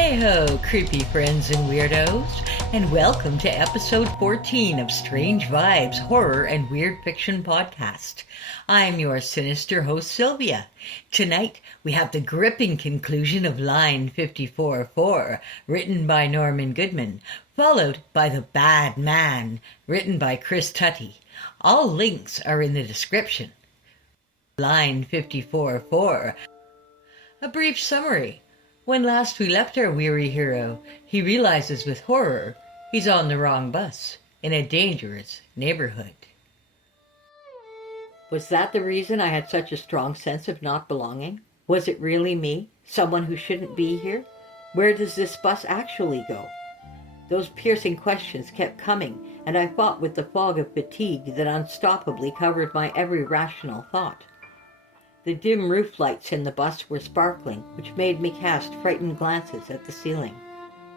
Hey-ho, creepy friends and weirdos, and welcome to episode 14 of Strange Vibes Horror and Weird Fiction Podcast. I'm your sinister host, Sylvia. Tonight, we have the gripping conclusion of line 54-4, written by Norman Goodman, followed by The Bad Man, written by Chris Tutty. All links are in the description. Line 54-4. A brief summary. When last we left our weary hero, he realizes with horror he's on the wrong bus in a dangerous neighborhood. Was that the reason I had such a strong sense of not belonging? Was it really me, someone who shouldn't be here? Where does this bus actually go? Those piercing questions kept coming, and I fought with the fog of fatigue that unstoppably covered my every rational thought. The dim roof lights in the bus were sparkling, which made me cast frightened glances at the ceiling.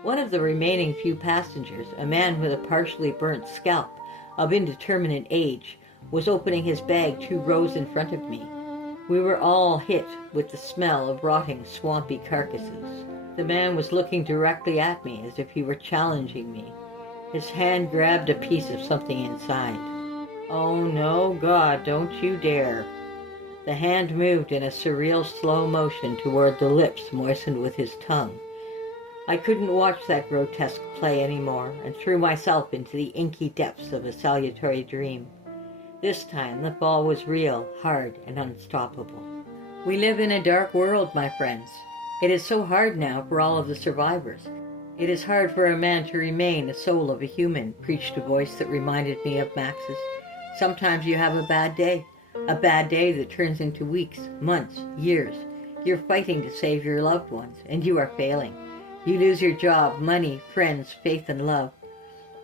One of the remaining few passengers, a man with a partially burnt scalp, of indeterminate age, was opening his bag 2 rows in front of me. We were all hit with the smell of rotting, swampy carcasses. The man was looking directly at me as if he were challenging me. His hand grabbed a piece of something inside. "Oh no, God, don't you dare." The hand moved in a surreal slow motion toward the lips moistened with his tongue. I couldn't watch that grotesque play anymore and threw myself into the inky depths of a salutary dream. This time the fall was real, hard, and unstoppable. We live in a dark world, my friends. It is so hard now for all of the survivors. It is hard for a man to remain a soul of a human, preached a voice that reminded me of Max's. Sometimes you have a bad day that turns into weeks, months, years. You're fighting to save your loved ones, and you are failing. You lose your job, money, friends, faith, and love.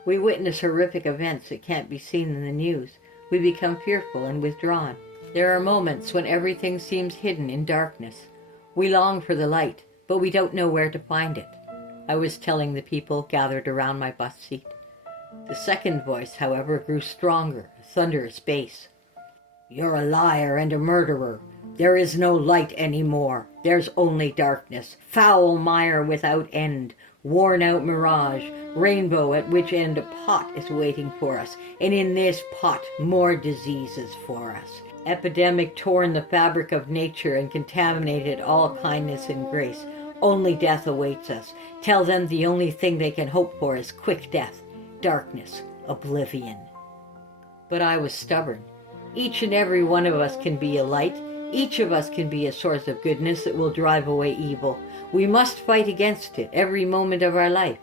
We witness horrific events that can't be seen in the news. We become fearful and withdrawn. There are moments when everything seems hidden in darkness. We long for the light, but we don't know where to find it. I was telling the people gathered around my bus seat. The second voice, however, grew stronger, a thunderous bass. "You're a liar and a murderer. There is no light anymore. There's only darkness, foul mire without end, worn-out mirage, rainbow at which end a pot is waiting for us, and in this pot more diseases for us. Epidemic torn the fabric of nature and contaminated all kindness and grace. Only death awaits us. Tell them the only thing they can hope for is quick death, darkness, oblivion." But I was stubborn. Each and every one of us can be a light. Each of us can be a source of goodness that will drive away evil. We must fight against it every moment of our life.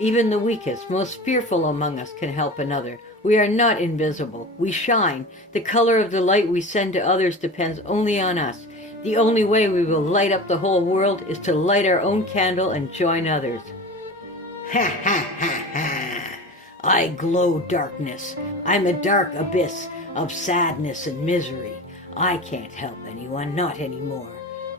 Even the weakest, most fearful among us can help another. We are not invisible. We shine. The color of the light we send to others depends only on us. The only way we will light up the whole world is to light our own candle and join others. Ha ha ha ha! I glow darkness. I'm a dark abyss of sadness and misery. I can't help anyone, not anymore.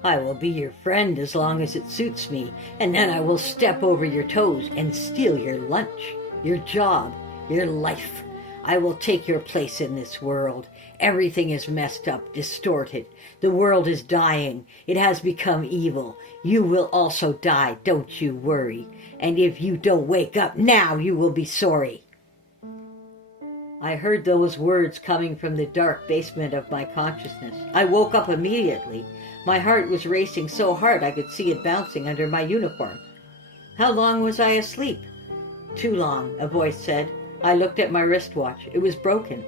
I will be your friend as long as it suits me, and then I will step over your toes and steal your lunch, your job, your life. I will take your place in this world. Everything is messed up, distorted. The world is dying. It has become evil. You will also die, don't you worry. And if you don't wake up now, you will be sorry. I heard those words coming from the dark basement of my consciousness. I woke up immediately. My heart was racing so hard I could see it bouncing under my uniform. How long was I asleep? Too long, a voice said. I looked at my wristwatch. It was broken.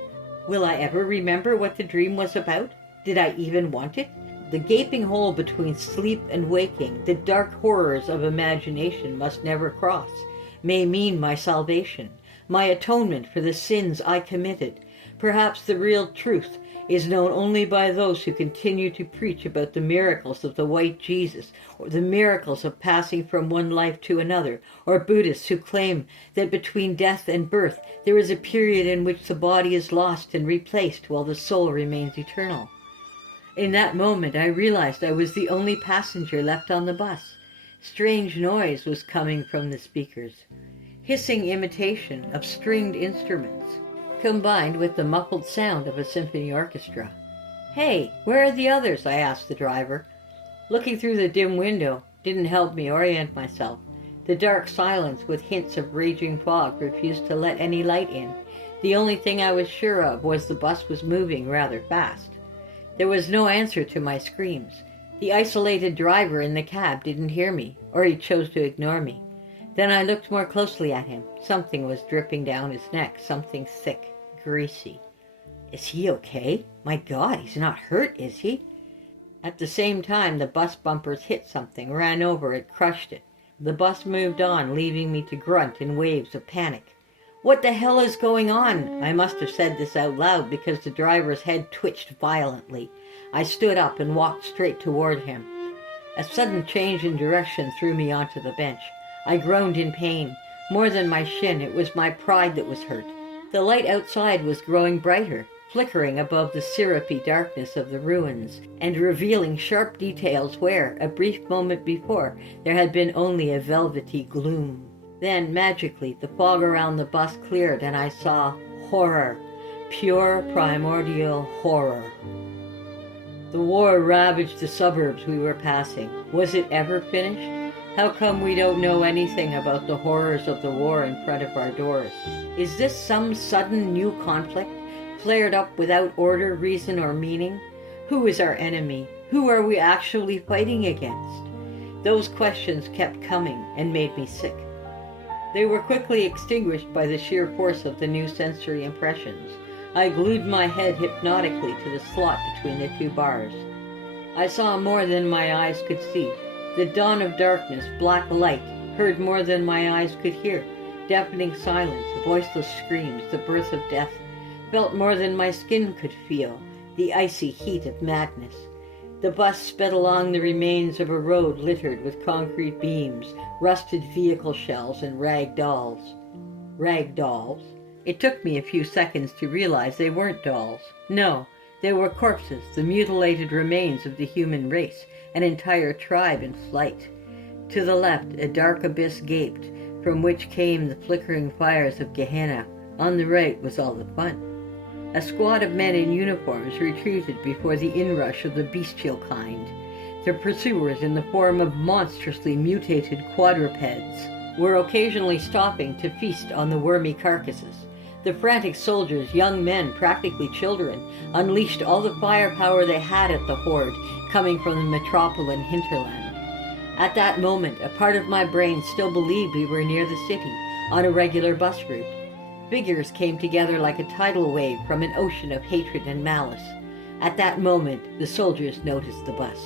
Will I ever remember what the dream was about? Did I even want it? The gaping hole between sleep and waking, the dark horrors of imagination must never cross, may mean my salvation, my atonement for the sins I committed. Perhaps the real truth is known only by those who continue to preach about the miracles of the white Jesus, or the miracles of passing from one life to another, or Buddhists who claim that between death and birth there is a period in which the body is lost and replaced while the soul remains eternal. In that moment I realized I was the only passenger left on the bus. Strange noise was coming from the speakers. Hissing imitation of stringed instruments, combined with the muffled sound of a symphony orchestra. "Hey, where are the others?" I asked the driver. Looking through the dim window didn't help me orient myself. The dark silence with hints of raging fog refused to let any light in. The only thing I was sure of was the bus was moving rather fast. There was no answer to my screams. The isolated driver in the cab didn't hear me, or he chose to ignore me. Then I looked more closely at him. Something was dripping down his neck, something thick, greasy. Is he okay? My God, he's not hurt, is he? At the same time, the bus bumpers hit something, ran over it, crushed it. The bus moved on, leaving me to grunt in waves of panic. What the hell is going on? I must have said this out loud because the driver's head twitched violently. I stood up and walked straight toward him. A sudden change in direction threw me onto the bench. I groaned in pain. More than my shin, it was my pride that was hurt. The light outside was growing brighter, flickering above the syrupy darkness of the ruins, and revealing sharp details where, a brief moment before, there had been only a velvety gloom. Then, magically, the fog around the bus cleared, and I saw horror. Pure, primordial horror. The war ravaged the suburbs we were passing. Was it ever finished? How come we don't know anything about the horrors of the war in front of our doors? Is this some sudden new conflict, flared up without order, reason, or meaning? Who is our enemy? Who are we actually fighting against? Those questions kept coming and made me sick. They were quickly extinguished by the sheer force of the new sensory impressions. I glued my head hypnotically to the slot between the two bars. I saw more than my eyes could see. The dawn of darkness, black light, heard more than my eyes could hear. Deafening silence, voiceless screams, the birth of death. Felt more than my skin could feel, the icy heat of madness. The bus sped along the remains of a road littered with concrete beams, rusted vehicle shells, and rag dolls. Rag dolls? It took me a few seconds to realize they weren't dolls. No, they were corpses, the mutilated remains of the human race, an entire tribe in flight. To the left, a dark abyss gaped, from which came the flickering fires of Gehenna. On the right was all the fun. A squad of men in uniforms retreated before the inrush of the bestial kind. Their pursuers, in the form of monstrously mutated quadrupeds, were occasionally stopping to feast on the wormy carcasses. The frantic soldiers, young men, practically children, unleashed all the firepower they had at the horde, coming from the metropolitan hinterland. At that moment, a part of my brain still believed we were near the city, on a regular bus route. Figures came together like a tidal wave from an ocean of hatred and malice. At that moment, the soldiers noticed the bus.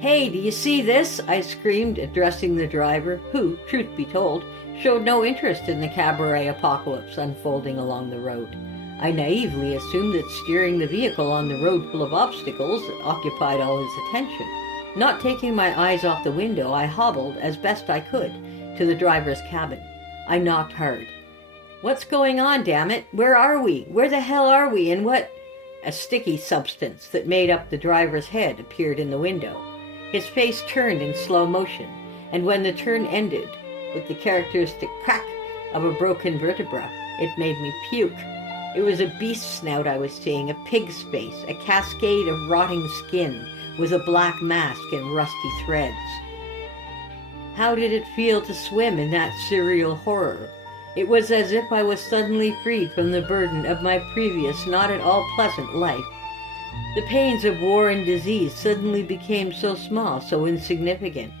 "Hey, do you see this?" I screamed, addressing the driver, who, truth be told, showed no interest in the cabaret apocalypse unfolding along the road. I naively assumed that steering the vehicle on the road full of obstacles occupied all his attention. Not taking my eyes off the window, I hobbled, as best I could, to the driver's cabin. I knocked hard. "What's going on, damn it? Where are we? Where the hell are we, and what—" A sticky substance that made up the driver's head appeared in the window. His face turned in slow motion, and when the turn ended, with the characteristic crack of a broken vertebra, it made me puke. It was a beast's snout I was seeing, a pig's face, a cascade of rotting skin, with a black mask and rusty threads. How did it feel to swim in that surreal horror? It was as if I was suddenly freed from the burden of my previous, not at all pleasant life. The pains of war and disease suddenly became so small, so insignificant.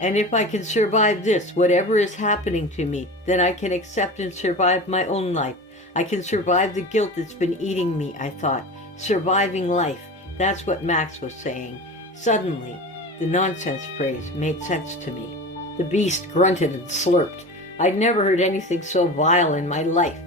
And if I can survive this, whatever is happening to me, then I can accept and survive my own life. I can survive the guilt that's been eating me, I thought. Surviving life. That's what Max was saying. Suddenly, the nonsense phrase made sense to me. The beast grunted and slurped. I'd never heard anything so vile in my life.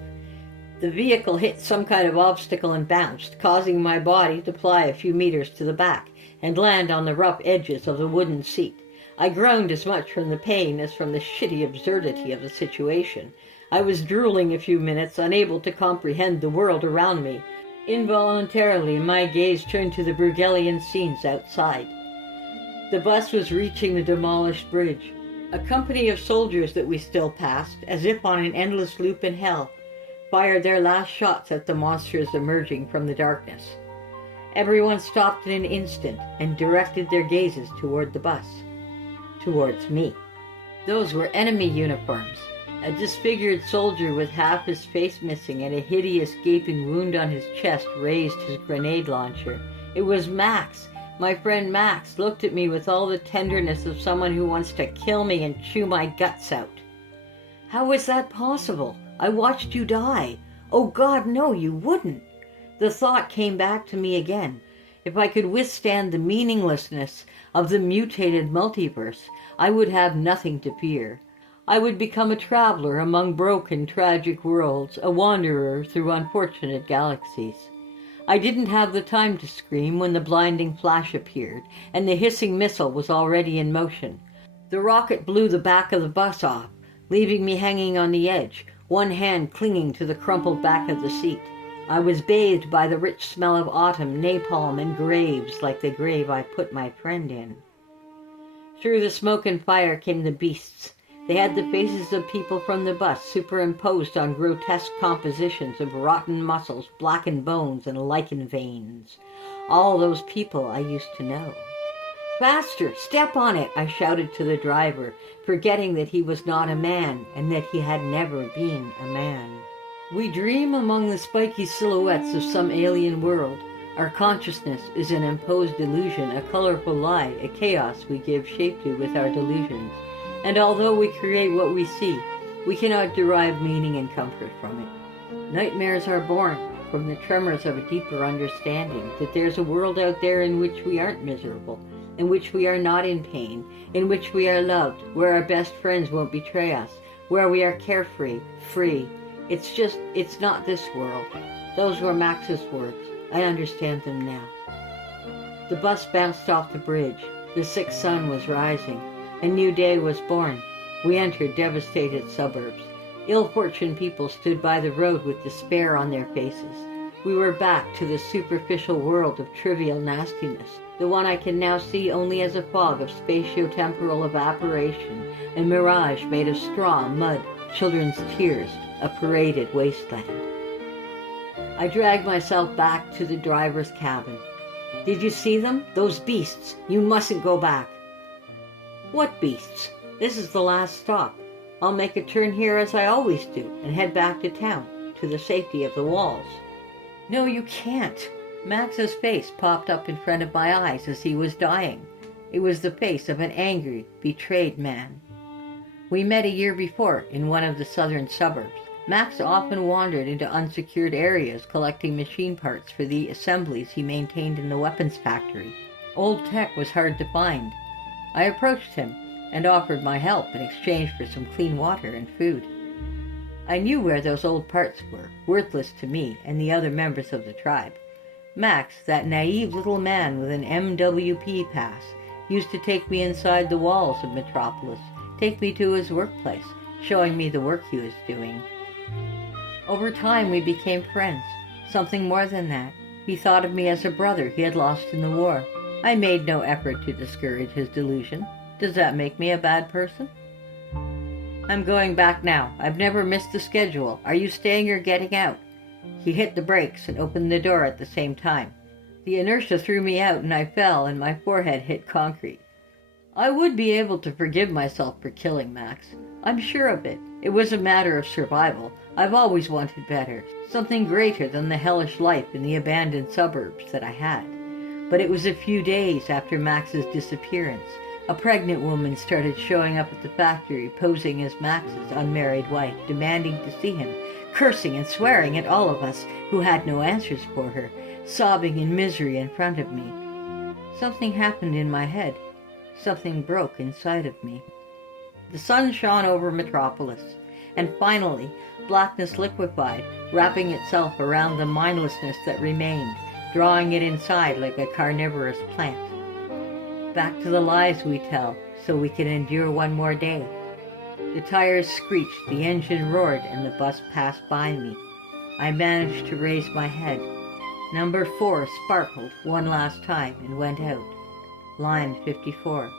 The vehicle hit some kind of obstacle and bounced, causing my body to fly a few meters to the back and land on the rough edges of the wooden seat. I groaned as much from the pain as from the shitty absurdity of the situation. I was drooling a few minutes, unable to comprehend the world around me. Involuntarily, my gaze turned to the Bruegelian scenes outside. The bus was reaching the demolished bridge. A company of soldiers that we still passed, as if on an endless loop in hell, fired their last shots at the monsters emerging from the darkness. Everyone stopped in an instant and directed their gazes toward the bus. Towards me. Those were enemy uniforms. A disfigured soldier with half his face missing and a hideous gaping wound on his chest raised his grenade launcher. It was Max. My friend Max looked at me with all the tenderness of someone who wants to kill me and chew my guts out. How was that possible? I watched you die. Oh God, no, you wouldn't. The thought came back to me again. If I could withstand the meaninglessness of the mutated multiverse, I would have nothing to fear. I would become a traveler among broken, tragic worlds, a wanderer through unfortunate galaxies. I didn't have the time to scream when the blinding flash appeared, and the hissing missile was already in motion. The rocket blew the back of the bus off, leaving me hanging on the edge, one hand clinging to the crumpled back of the seat. I was bathed by the rich smell of autumn, napalm, and graves like the grave I put my friend in. Through the smoke and fire came the beasts. They had the faces of people from the bus superimposed on grotesque compositions of rotten muscles, blackened bones, and lichen veins. All those people I used to know. "Faster! Step on it!" I shouted to the driver, forgetting that he was not a man and that he had never been a man. We dream among the spiky silhouettes of some alien world. Our consciousness is an imposed illusion, a colorful lie, a chaos we give shape to with our delusions. And although we create what we see, we cannot derive meaning and comfort from it. Nightmares are born from the tremors of a deeper understanding that there's a world out there in which we aren't miserable, in which we are not in pain, in which we are loved, where our best friends won't betray us, where we are carefree, free. It's not this world. Those were Max's words. I understand them now. The bus bounced off the bridge. The sick sun was rising. A new day was born. We entered devastated suburbs. Ill-fortuned people stood by the road with despair on their faces. We were back to the superficial world of trivial nastiness, the one I can now see only as a fog of spatio-temporal evaporation, a mirage made of straw, mud, children's tears, a paraded wasteland. I dragged myself back to the driver's cabin. "Did you see them? Those beasts. You mustn't go back." "What beasts? This is the last stop. I'll make a turn here as I always do and head back to town, to the safety of the walls." "No, you can't." Max's face popped up in front of my eyes as he was dying. It was the face of an angry, betrayed man. We met a year before in one of the southern suburbs. Max often wandered into unsecured areas collecting machine parts for the assemblies he maintained in the weapons factory. Old tech was hard to find. I approached him and offered my help in exchange for some clean water and food. I knew where those old parts were, worthless to me and the other members of the tribe. Max, that naive little man with an MWP pass, used to take me inside the walls of Metropolis, take me to his workplace, showing me the work he was doing. Over time we became friends, something more than that. He thought of me as a brother he had lost in the war. I made no effort to discourage his delusion. Does that make me a bad person? "I'm going back now. I've never missed the schedule. Are you staying or getting out?" He hit the brakes and opened the door at the same time. The inertia threw me out and I fell and my forehead hit concrete. I would be able to forgive myself for killing Max. I'm sure of it. It was a matter of survival. I've always wanted better, something greater than the hellish life in the abandoned suburbs that I had. But it was a few days after Max's disappearance. A pregnant woman started showing up at the factory, posing as Max's unmarried wife, demanding to see him, cursing and swearing at all of us who had no answers for her, sobbing in misery in front of me. Something happened in my head. Something broke inside of me. The sun shone over Metropolis, and finally, blackness liquefied, wrapping itself around the mindlessness that remained, drawing it inside like a carnivorous plant. Back to the lies we tell, so we can endure one more day. The tires screeched, the engine roared, and the bus passed by me. I managed to raise my head. Number 4 sparkled one last time and went out. Line 54.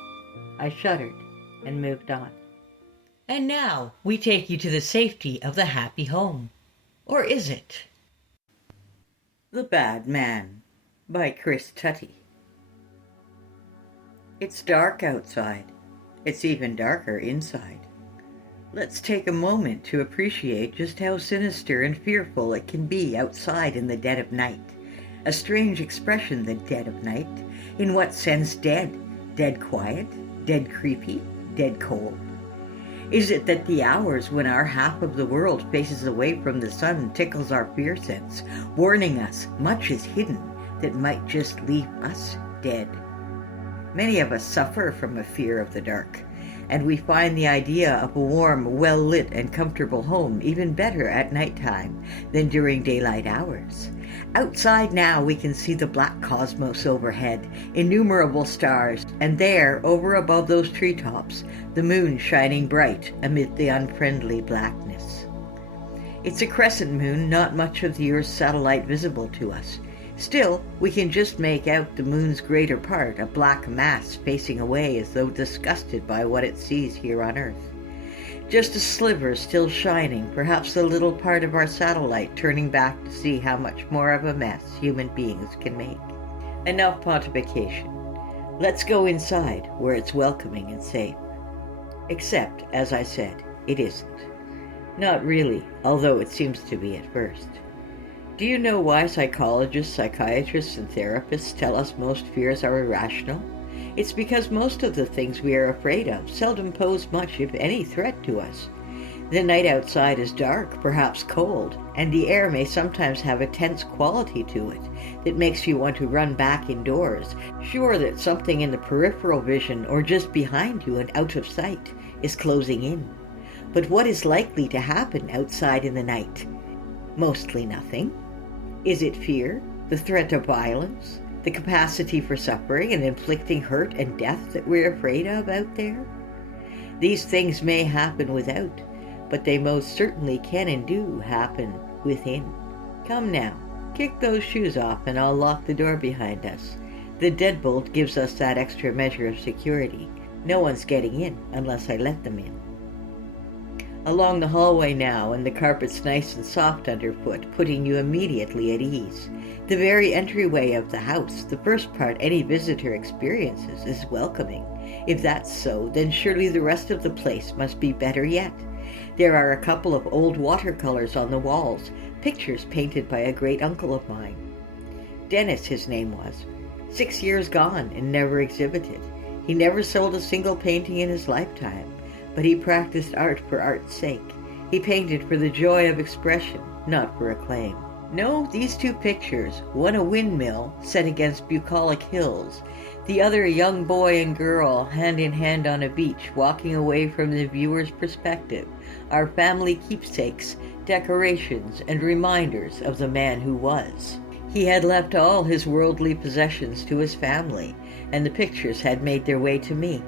I shuddered and moved on. And now we take you to the safety of the happy home. Or is it? The Bad Man by Tutty. It's dark outside. It's even darker inside. Let's take a moment to appreciate just how sinister and fearful it can be outside in the dead of night. A strange expression, the dead of night. In what sense dead? Dead quiet? Dead creepy? Dead cold? Is it that the hours when our half of the world faces away from the sun tickles our fear sense, warning us much is hidden that might just leave us dead? Many of us suffer from a fear of the dark, and we find the idea of a warm, well-lit and comfortable home even better at nighttime than during daylight hours. Outside now we can see the black cosmos overhead, innumerable stars, and there, over above those treetops, the moon shining bright amid the unfriendly blackness. It's a crescent moon, not much of the Earth's satellite visible to us. Still, we can just make out the moon's greater part, a black mass facing away as though disgusted by what it sees here on Earth. Just a sliver still shining, perhaps a little part of our satellite turning back to see how much more of a mess human beings can make. Enough pontification. Let's go inside, where it's welcoming and safe. Except, as I said, it isn't. Not really, although it seems to be at first. Do you know why psychologists, psychiatrists, and therapists tell us most fears are irrational? It's because most of the things we are afraid of seldom pose much, if any, threat to us. The night outside is dark, perhaps cold, and the air may sometimes have a tense quality to it that makes you want to run back indoors, sure that something in the peripheral vision or just behind you and out of sight is closing in. But what is likely to happen outside in the night? Mostly nothing. Is it fear, the threat of violence, the capacity for suffering and inflicting hurt and death that we're afraid of out there? These things may happen without, but they most certainly can and do happen within. Come now, kick those shoes off and I'll lock the door behind us. The deadbolt gives us that extra measure of security. No one's getting in unless I let them in. Along the hallway now, and the carpet's nice and soft underfoot, putting you immediately at ease. The very entryway of the house, the first part any visitor experiences, is welcoming. If that's so, then surely the rest of the place must be better yet. There are a couple of old watercolors on the walls, pictures painted by a great uncle of mine. Dennis, his name was. 6 years gone and never exhibited. He never sold a single painting in his lifetime. But he practiced art for art's sake. He painted for the joy of expression, not for acclaim. No, these two pictures, one a windmill set against bucolic hills, the other a young boy and girl hand in hand on a beach walking away from the viewer's perspective, are family keepsakes, decorations, and reminders of the man who was. He had left all his worldly possessions to his family, and the pictures had made their way to me.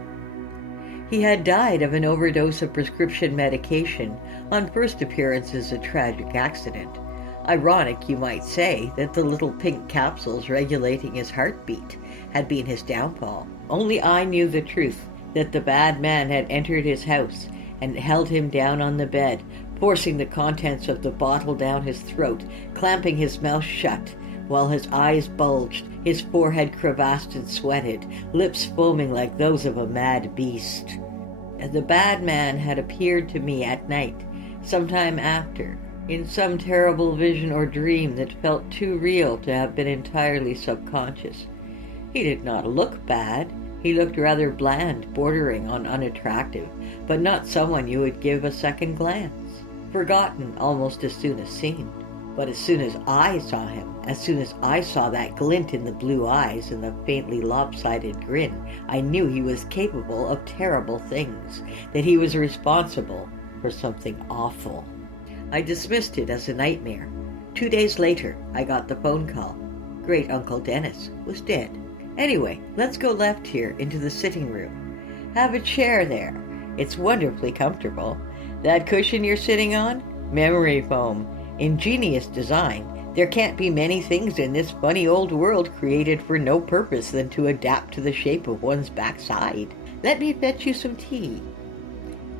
He had died of an overdose of prescription medication, on first appearances a tragic accident. Ironic, you might say, that the little pink capsules regulating his heartbeat had been his downfall. Only I knew the truth, that the bad man had entered his house and held him down on the bed, forcing the contents of the bottle down his throat, clamping his mouth shut, while his eyes bulged, his forehead crevassed and sweated, lips foaming like those of a mad beast. The bad man had appeared to me at night, some time after, in some terrible vision or dream that felt too real to have been entirely subconscious. He did not look bad. He looked rather bland, bordering on unattractive, but not someone you would give a second glance. Forgotten almost as soon as seen. But as soon as I saw him, as soon as I saw that glint in the blue eyes and the faintly lopsided grin, I knew he was capable of terrible things, that he was responsible for something awful. I dismissed it as a nightmare. 2 days later, I got the phone call. Great Uncle Dennis was dead. Anyway, let's go left here into the sitting room. Have a chair there. It's wonderfully comfortable. That cushion you're sitting on? Memory foam. Ingenious design. There can't be many things in this funny old world created for no purpose than to adapt to the shape of one's backside. Let me fetch you some tea.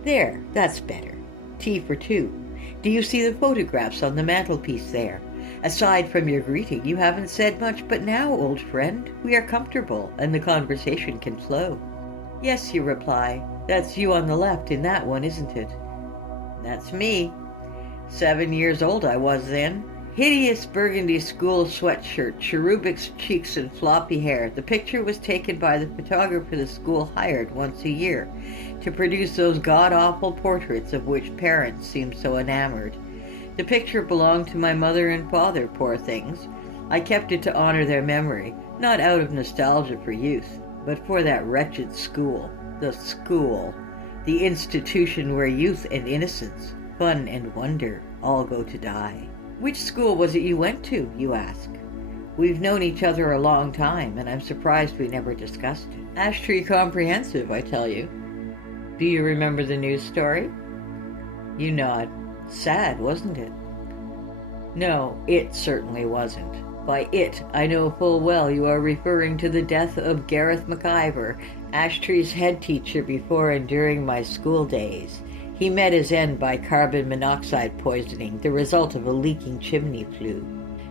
There, that's better. Tea for two. Do you see the photographs on the mantelpiece there? Aside from your greeting, you haven't said much, but now, old friend, we are comfortable and the conversation can flow. Yes, you reply. That's you on the left in that one, isn't it? That's me. 7 years old I was then. Hideous burgundy school sweatshirt, cherubic cheeks and floppy hair. The picture was taken by the photographer the school hired once a year to produce those god-awful portraits of which parents seem so enamored. The picture belonged to my mother and father, poor things. I kept it to honor their memory, not out of nostalgia for youth, but for that wretched school. The school. The institution where youth and innocence, fun and wonder, all go to die. Which school was it you went to, you ask? We've known each other a long time, and I'm surprised we never discussed it. Ash Tree Comprehensive, I tell you. Do you remember the news story? You nod. Sad, wasn't it? No, it certainly wasn't. By it, I know full well you are referring to the death of Gareth McIver, Ash Tree's head teacher before and during my school days. He met his end by carbon monoxide poisoning, the result of a leaking chimney flue.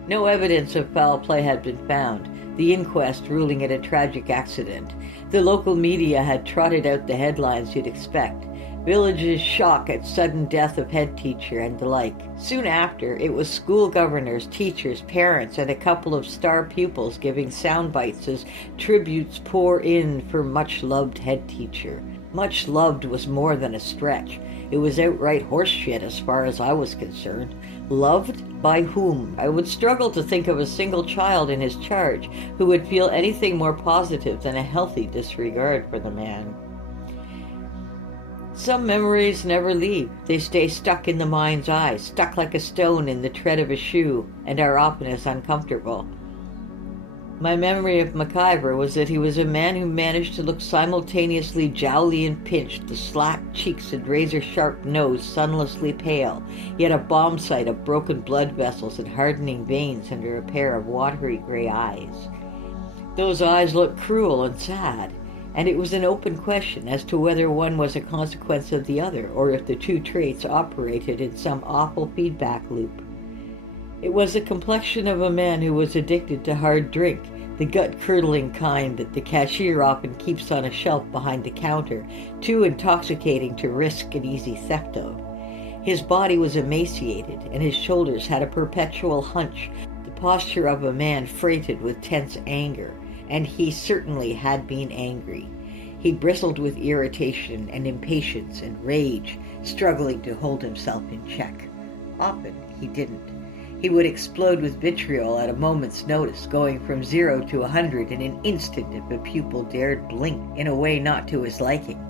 No evidence of foul play had been found, the inquest ruling it a tragic accident. The local media had trotted out the headlines you'd expect. Village's shock at sudden death of head teacher and the like. Soon after, it was school governors, teachers, parents, and a couple of star pupils giving sound bites as tributes pour in for much-loved head teacher. Much loved was more than a stretch. It was outright horseshit as far as I was concerned. Loved? By whom? I would struggle to think of a single child in his charge who would feel anything more positive than a healthy disregard for the man. Some memories never leave. They stay stuck in the mind's eye, stuck like a stone in the tread of a shoe, and are often as uncomfortable. My memory of McIver was that he was a man who managed to look simultaneously jowly and pinched, the slack cheeks and razor-sharp nose sunlessly pale. He had a bomb sight of broken blood vessels and hardening veins under a pair of watery gray eyes. Those eyes looked cruel and sad, and it was an open question as to whether one was a consequence of the other, or if the two traits operated in some awful feedback loop. It was the complexion of a man who was addicted to hard drink, the gut-curdling kind that the cashier often keeps on a shelf behind the counter, too intoxicating to risk an easy theft of. His body was emaciated, and his shoulders had a perpetual hunch, the posture of a man freighted with tense anger, and he certainly had been angry. He bristled with irritation and impatience and rage, struggling to hold himself in check. Often he didn't. He would explode with vitriol at a moment's notice, going from 0 to 100 in an instant if a pupil dared blink in a way not to his liking.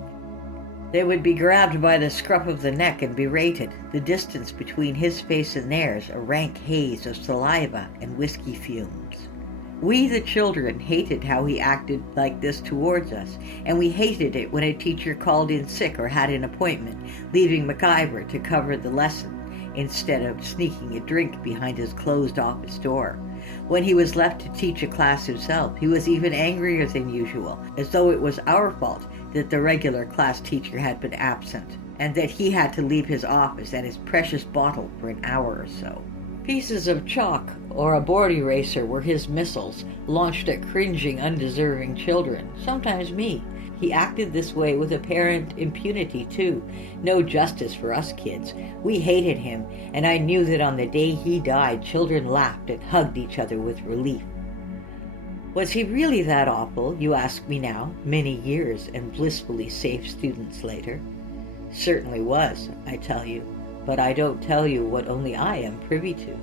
They would be grabbed by the scruff of the neck and berated, the distance between his face and theirs a rank haze of saliva and whiskey fumes. We, the children, hated how he acted like this towards us, and we hated it when a teacher called in sick or had an appointment, leaving McIver to cover the lesson, instead of sneaking a drink behind his closed office door. When he was left to teach a class himself, he was even angrier than usual, as though it was our fault that the regular class teacher had been absent, and that he had to leave his office and his precious bottle for an hour or so. Pieces of chalk or a board eraser were his missiles, launched at cringing, undeserving children, sometimes me. He acted this way with apparent impunity, too. No justice for us kids. We hated him, and I knew that on the day he died, children laughed and hugged each other with relief. Was he really that awful, you ask me now, many years and blissfully safe students later? Certainly was, I tell you, but I don't tell you what only I am privy to.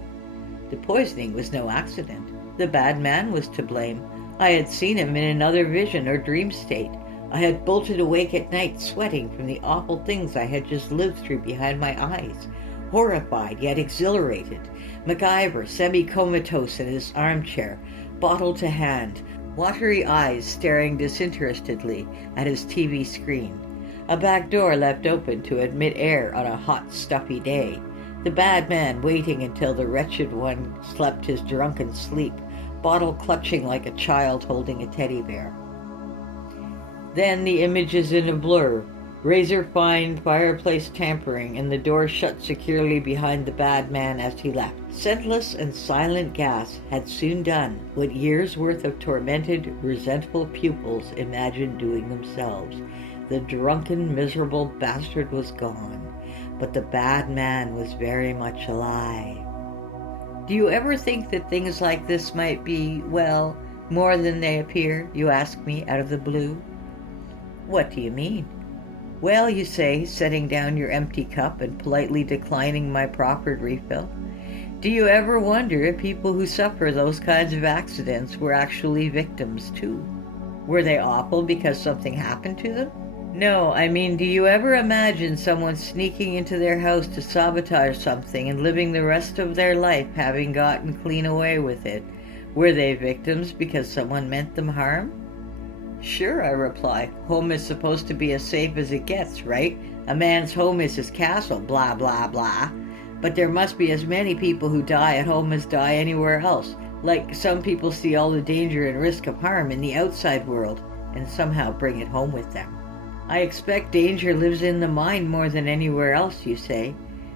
The poisoning was no accident. The bad man was to blame. I had seen him in another vision or dream state. I had bolted awake at night, sweating from the awful things I had just lived through behind my eyes, horrified yet exhilarated. McIver, semi-comatose in his armchair, bottle to hand, watery eyes staring disinterestedly at his TV screen. A back door left open to admit air on a hot, stuffy day. The bad man waiting until the wretched one slept his drunken sleep, bottle clutching like a child holding a teddy bear. Then the image is in a blur, razor-fine fireplace tampering, and the door shut securely behind the bad man as he left. Scentless and silent gas had soon done what years' worth of tormented, resentful pupils imagined doing themselves. The drunken, miserable bastard was gone, but the bad man was very much alive. Do you ever think that things like this might be, well, more than they appear, you ask me out of the blue? What do you mean? Well, you say, setting down your empty cup and politely declining my proffered refill. Do you ever wonder if people who suffer those kinds of accidents were actually victims too? Were they awful because something happened to them? No, I mean, do you ever imagine someone sneaking into their house to sabotage something and living the rest of their life having gotten clean away with it? Were they victims because someone meant them harm? Sure, I reply. Home is supposed to be as safe as it gets, right? A man's home is his castle, blah, blah, blah. But there must be as many people who die at home as die anywhere else. Like some people see all the danger and risk of harm in the outside world and somehow bring it home with them. I expect danger lives in the mind more than anywhere else, you say.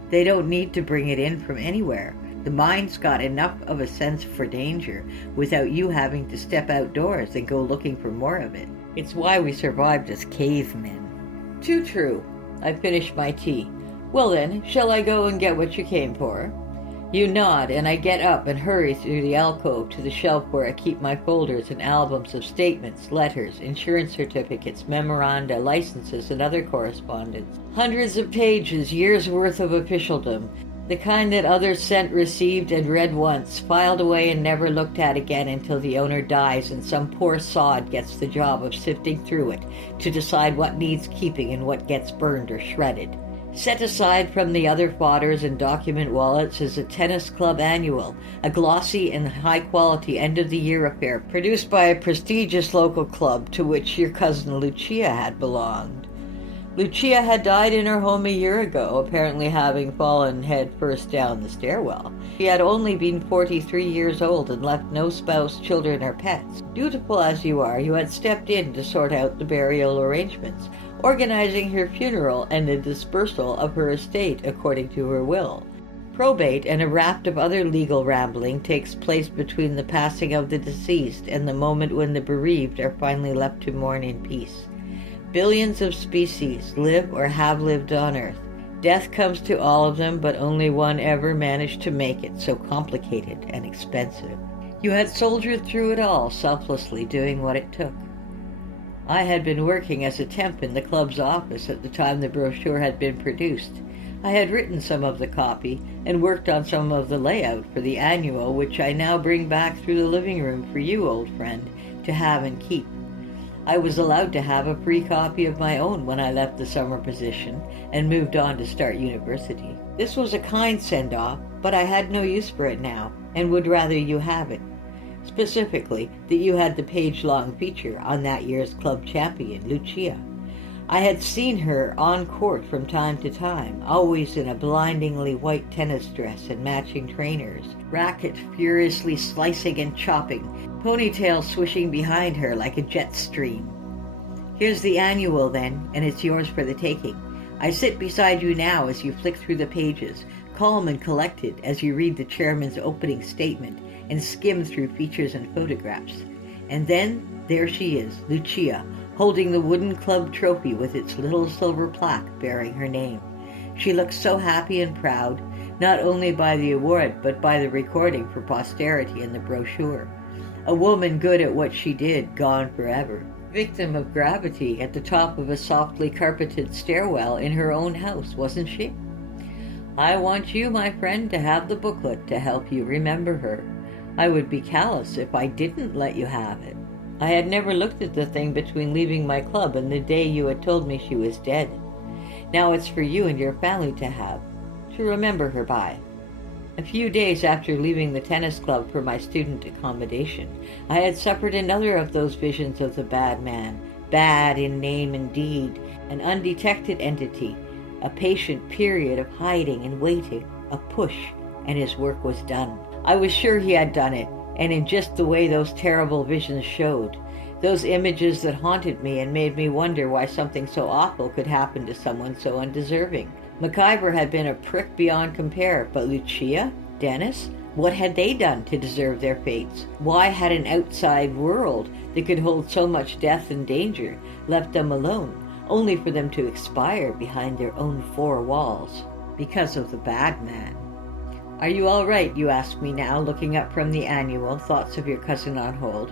They don't need to bring it in from anywhere. The mind's got enough of a sense for danger without you having to step outdoors and go looking for more of it. It's why we survived as cavemen. Too true. I finished my tea. Well then, shall I go and get what you came for? You nod, and I get up and hurry through the alcove to the shelf where I keep my folders and albums of statements, letters, insurance certificates, memoranda, licenses, and other correspondence. Hundreds of pages, years' worth of officialdom, the kind that others sent, received, and read once, filed away and never looked at again until the owner dies and some poor sod gets the job of sifting through it to decide what needs keeping and what gets burned or shredded. Set aside from the other fodders and document wallets is a tennis club annual, a glossy and high-quality end-of-the-year affair produced by a prestigious local club to which your cousin Lucia had belonged. Lucia had died in her home a year ago, apparently having fallen head first down the stairwell. She had only been 43 years old and left no spouse, children, or pets. Dutiful as you are, you had stepped in to sort out the burial arrangements, organizing her funeral and the dispersal of her estate according to her will. Probate and a raft of other legal rambling takes place between the passing of the deceased and the moment when the bereaved are finally left to mourn in peace. Billions of species live or have lived on Earth. Death comes to all of them, but only one ever managed to make it so complicated and expensive. You had soldiered through it all, selflessly doing what it took. I had been working as a temp in the club's office at the time the brochure had been produced. I had written some of the copy and worked on some of the layout for the annual, which I now bring back through the living room for you, old friend, to have and keep. I was allowed to have a free copy of my own when I left the summer position and moved on to start university. This was a kind send-off, but I had no use for it now and would rather you have it. Specifically, that you had the page-long feature on that year's club champion, Lucia. I had seen her on court from time to time, always in a blindingly white tennis dress and matching trainers, racket furiously slicing and chopping, ponytail swishing behind her like a jet stream. Here's the annual then, and it's yours for the taking. I sit beside you now as you flick through the pages, calm and collected as you read the chairman's opening statement and skim through features and photographs. And then there she is, Lucia, holding the wooden club trophy with its little silver plaque bearing her name. She looks so happy and proud, not only by the award, but by the recording for posterity in the brochure. A woman good at what she did, gone forever. Victim of gravity at the top of a softly carpeted stairwell in her own house, wasn't she? I want you, my friend, to have the booklet to help you remember her. I would be callous if I didn't let you have it. I had never looked at the thing between leaving my club and the day you had told me she was dead. Now it's for you and your family to have, to remember her by. A few days after leaving the tennis club for my student accommodation, I had suffered another of those visions of the bad man, bad in name and deed, an undetected entity, a patient period of hiding and waiting, a push, and his work was done. I was sure he had done it, and in just the way those terrible visions showed. Those images that haunted me and made me wonder why something so awful could happen to someone so undeserving. MacIver had been a prick beyond compare, but Lucia? Dennis? What had they done to deserve their fates? Why had an outside world that could hold so much death and danger left them alone, only for them to expire behind their own four walls? Because of the bad man. Are you all right, you ask me now, looking up from the annual, Thoughts of Your Cousin on Hold.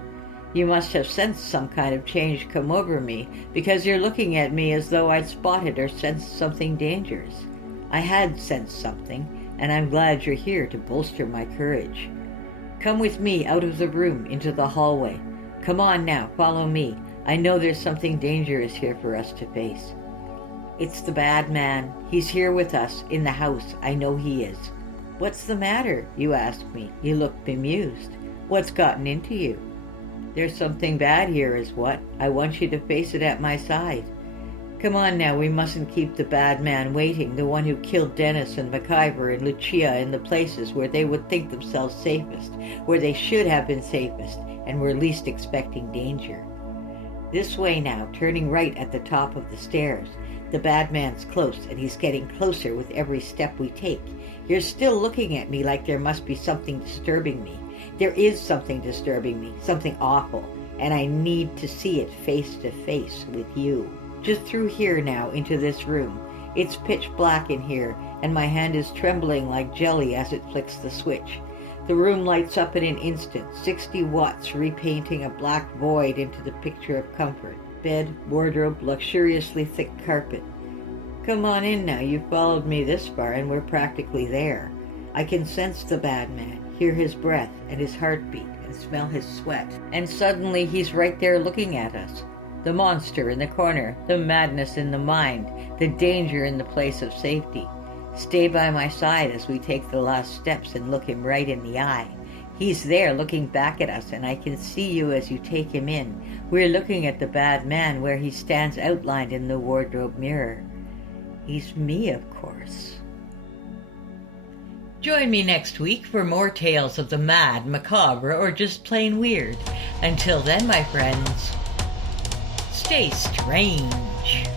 You must have sensed some kind of change come over me, because you're looking at me as though I'd spotted or sensed something dangerous. I had sensed something, and I'm glad you're here to bolster my courage. Come with me out of the room into the hallway. Come on now, follow me. I know there's something dangerous here for us to face. It's the bad man. He's here with us, in the house. I know he is. What's the matter? You ask me. You look bemused. What's gotten into you? There's something bad here is what. I want you to face it at my side. Come on now, we mustn't keep the bad man waiting, the one who killed Dennis and MacIver and Lucia in the places where they would think themselves safest, where they should have been safest, and were least expecting danger. This way now, turning right at the top of the stairs. The bad man's close, and he's getting closer with every step we take. You're still looking at me like there must be something disturbing me. There is something disturbing me, something awful, and I need to see it face to face with you. Just through here now, into this room. It's pitch black in here, and my hand is trembling like jelly as it flicks the switch. The room lights up in an instant, 60 watts repainting a black void into the picture of comfort. Bed, wardrobe, luxuriously thick carpet. Come on in now, you've followed me this far and we're practically there. I can sense the bad man, hear his breath and his heartbeat, and smell his sweat. And suddenly he's right there looking at us. The monster in the corner, the madness in the mind, the danger in the place of safety. Stay by my side as we take the last steps and look him right in the eye. He's there looking back at us, and I can see you as you take him in. We're looking at the bad man where he stands outlined in the wardrobe mirror. He's me, of course. Join me next week for more tales of the mad, macabre, or just plain weird. Until then, my friends, stay strange.